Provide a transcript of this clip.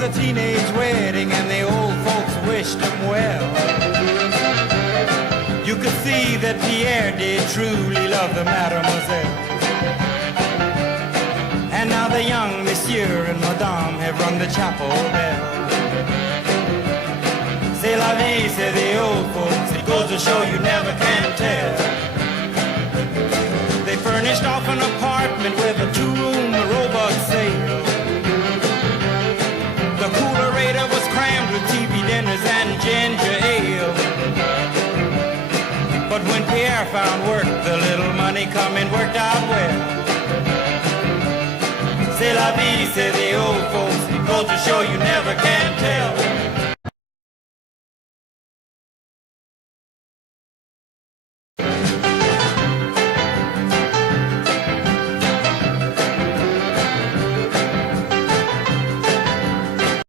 was a teenage wedding and the old folks wished him well. You could see that Pierre did truly love the mademoiselle. And now the young monsieur and madame have rung the chapel bell. C'est la vie, say the old folks, it goes to show you never can tell. They furnished off an apartment with a two-room robot sale. The coolerator was crammed with TV dinners and ginger ale. But when Pierre found work, the little money coming worked out well. C'est la vie, say the old folks, it goes to show you never can tell.